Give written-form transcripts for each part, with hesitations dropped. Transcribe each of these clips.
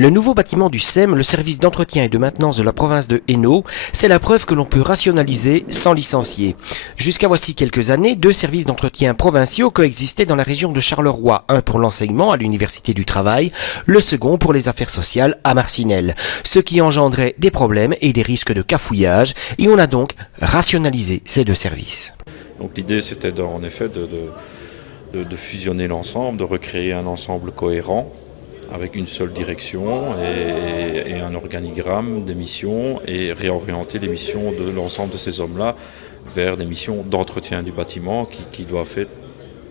Le nouveau bâtiment du SEM, le service d'entretien et de maintenance de la province de Hainaut, c'est la preuve que l'on peut rationaliser sans licencier. Jusqu'à voici quelques années, 2 services d'entretien provinciaux coexistaient dans la région de Charleroi, un pour l'enseignement à l'Université du Travail, le second pour les affaires sociales à Marcinelle, ce qui engendrait des problèmes et des risques de cafouillage, et on a donc rationalisé ces 2 services. Donc l'idée c'était en effet de fusionner l'ensemble, de recréer un ensemble cohérent avec une seule direction et un organigramme des missions et réorienter les missions de l'ensemble de ces hommes-là vers des missions d'entretien du bâtiment qui doivent être,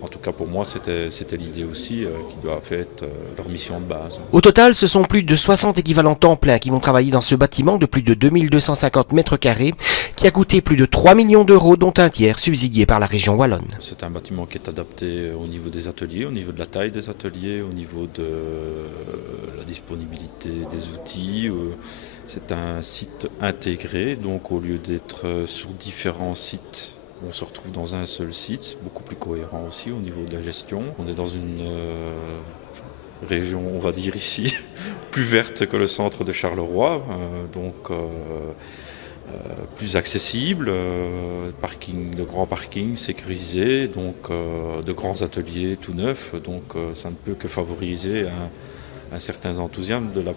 en tout cas pour moi c'était l'idée aussi, qui doivent être leur mission de base. Au total, ce sont plus de 60 équivalents temps plein qui vont travailler dans ce bâtiment de plus de 2250 mètres carrés qui a coûté plus de 3 millions d'euros, dont un tiers subsidié par la région wallonne. C'est un bâtiment qui est adapté au niveau des ateliers, au niveau de la taille des ateliers, au niveau de la disponibilité des outils. C'est un site intégré, donc au lieu d'être sur différents sites, on se retrouve dans un seul site, beaucoup plus cohérent aussi au niveau de la gestion. On est dans une région, on va dire ici, plus verte que le centre de Charleroi, plus accessible, de grands parkings sécurisés, donc de grands ateliers tout neufs, donc ça ne peut que favoriser un certain enthousiasme de la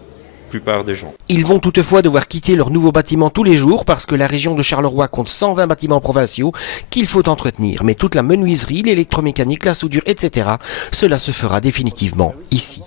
plupart des gens. Ils vont toutefois devoir quitter leur nouveau bâtiment tous les jours parce que la région de Charleroi compte 120 bâtiments provinciaux qu'il faut entretenir. Mais toute la menuiserie, l'électromécanique, la soudure, etc., cela se fera définitivement ici.